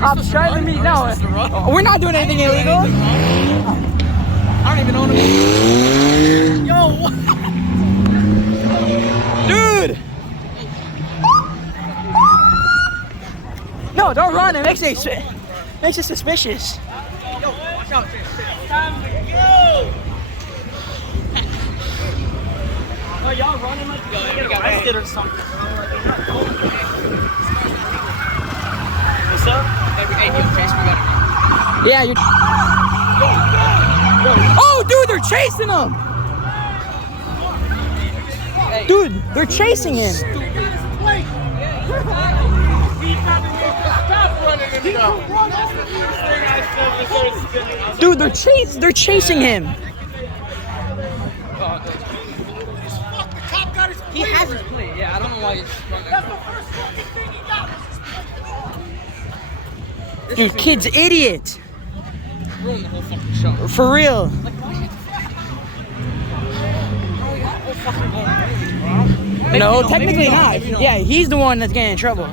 Cops trying to meet. No, we're not doing anything illegal. I don't even own him. Yo, dude. No, don't run. It makes me shit. Makes it suspicious. Yo, watch out. Time to go. Oh, y'all running like you get arrested or something. What's up? Yeah, you're. Oh, dude, they're chasing him. Dude, they're chasing him. Dude, they're chasing him. He has his plate. Yeah, I don't know why he's running. That's the first fucking thing he got. Dude, kid's idiot. Ruined the whole fucking show. For real. Like, why should... No, technically not. Yeah, he's the one that's getting in trouble.